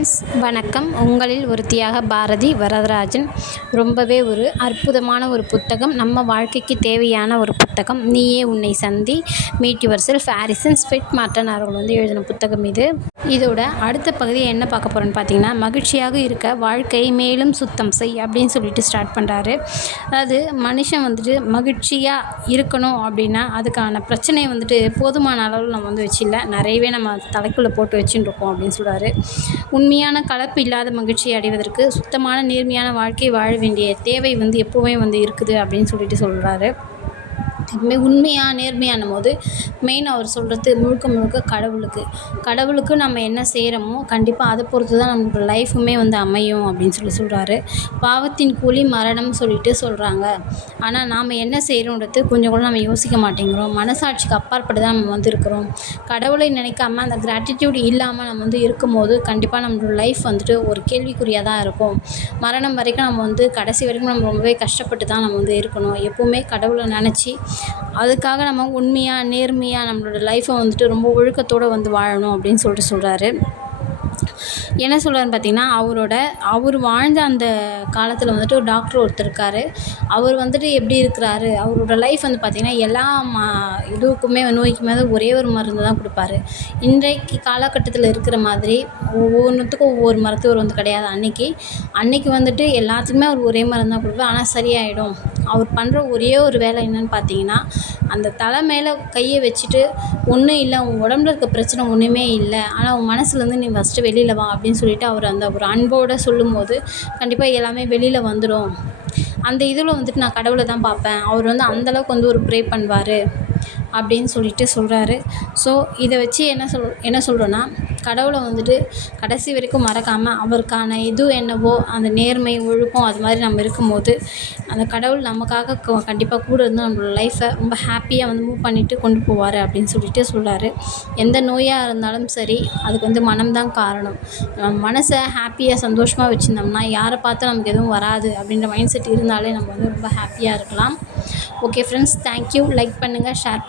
Friends வணக்கம். உங்களில் ஒருத்தியாக பாரதி வரதராஜன். ரொம்பவே ஒரு அற்புதமான ஒரு புத்தகம். நம்ம வாழ்க்கைக்கு தேவையான ஒரு புத்தகம். நீயே உன்னை சந்தி, meet yourself. Orison Swett Marden அவர்கள் எழுதின புத்தகம் இது. இதோட அடுத்த பகுதியை என்ன பார்க்க போகிறோன்னு பார்த்தீங்கன்னா, மகிழ்ச்சியாக இருக்க வாழ்க்கை மேலும் சுத்தம் செய் அப்படின்னு சொல்லிட்டு ஸ்டார்ட் பண்ணுறாரு. அதாவது மனுஷன் மகிழ்ச்சியாக இருக்கணும் அப்படின்னா அதுக்கான பிரச்சனையை போதுமான அளவில் நம்ம வச்சில்ல, நிறையவே நம்ம தலைக்குள்ளே போட்டு வச்சுட்டு இருக்கோம் அப்படின்னு சொல்கிறாரு. உண்மையான கலப்பு இல்லாத மகிழ்ச்சியை அடைவதற்கு சுத்தமான நேர்மையான வாழ்க்கை வாழ வேண்டிய தேவை எப்போவுமே இருக்குது அப்படின்னு சொல்லிட்டு சொல்கிறாரு. எப்பவுமே உண்மையாக நேர்மையான போது மெயின் அவர் சொல்கிறது முழுக்க கடவுளுக்கு நம்ம என்ன செய்கிறோமோ கண்டிப்பாக அதை பொறுத்து தான் நம்மளோட லைஃபுமே அமையும் அப்படின்னு சொல்கிறாரு. பாவத்தின் கூலி மரணம் சொல்லிட்டு சொல்கிறாங்க. ஆனால் நாம் என்ன செய்கிறோன்றது கொஞ்சம் கூட நம்ம யோசிக்க மாட்டேங்கிறோம். மனசாட்சிக்கு அப்பாற்பட்டு தான் நம்ம இருக்கிறோம். கடவுளை நினைக்காம அந்த கிராட்டிடியூட் இல்லாமல் நம்ம இருக்கும்போது கண்டிப்பாக நம்மளோட லைஃப் ஒரு கேள்விக்குறியாக தான் இருக்கும். மரணம் வரைக்கும் நம்ம கடைசி வரைக்கும் நம்ம ரொம்பவே கஷ்டப்பட்டு தான் நம்ம இருக்கணும். எப்போவுமே கடவுளை நினச்சி அதுக்காக நம்ம உண்மையாக நேர்மையாக நம்மளோட லைஃப்பை ரொம்ப ஒழுக்கத்தோடு வாழணும் அப்படின்னு சொல்கிறாரு. என்ன சொல்கிறாருன்னு பார்த்தீங்கன்னா, அவர் வாழ்ந்த அந்த காலத்தில் ஒரு டாக்டர் ஒருத்தர் இருக்கார். அவர் எப்படி இருக்கிறாரு, அவரோட லைஃப் பார்த்திங்கன்னா எல்லா இதுக்குமே நோய்க்குமே ஒரே ஒரு மருந்து தான் கொடுப்பாரு. இன்றைக்கு காலகட்டத்தில் இருக்கிற மாதிரி ஒவ்வொன்றுத்துக்கும் ஒவ்வொரு மருத்துவர் கிடையாது. அன்னைக்கு எல்லாத்துக்குமே அவர் ஒரே மருந்து தான் கொடுப்பார். ஆனால் சரியாயிடும். அவர் பண்ணுற ஒரே ஒரு வேலை என்னென்னு பார்த்தீங்கன்னா, அந்த தலை மேலே கையை வச்சுட்டு, ஒன்றும் இல்லை உன் உடம்புல இருக்க பிரச்சனை ஒன்றுமே இல்லை, ஆனால் உன் மனசுலேருந்து நீ ஃபஸ்ட்டு வெளியில் வா அப்படின்னு சொல்லிட்டு அவர் அந்த ஒரு அன்போடு சொல்லும்போது கண்டிப்பாக எல்லாமே வெளியில் வந்துடும். அந்த இதில் நான் கடவுளை தான் பார்ப்பேன். அவர் அந்தளவுக்கு ஒரு ப்ரே பண்ணுவார் அப்படின்னு சொல்லிட்டு சொல்கிறாரு. ஸோ இதை வச்சு என்ன சொல்கிறோன்னா, கடவுளை கடைசி வரைக்கும் மறக்காமல் அவருக்கான இது என்னவோ அந்த நேர்மை ஒழுக்கம் அது மாதிரி நம்ம இருக்கும்போது அந்த கடவுள் நமக்காக கண்டிப்பாக கூட இருந்து நம்மளோட லைஃப்பை ரொம்ப ஹாப்பியாக மூவ் பண்ணிவிட்டு கொண்டு போவார் அப்படின்னு சொல்லிட்டு சொல்கிறாரு. எந்த நோயாக இருந்தாலும் சரி அதுக்கு மனம் தான் காரணம். நம்ம மனசை ஹாப்பியாக சந்தோஷமாக வச்சுருந்தோம்னா யாரை பார்த்து நமக்கு எதுவும் வராது அப்படின்ற மைண்ட் செட் இருந்தாலே நம்ம ரொம்ப ஹாப்பியாக இருக்கலாம். Okay friends, thank you. லைக் பண்ணுங்கள், ஷேர் பண்ணுங்கள்.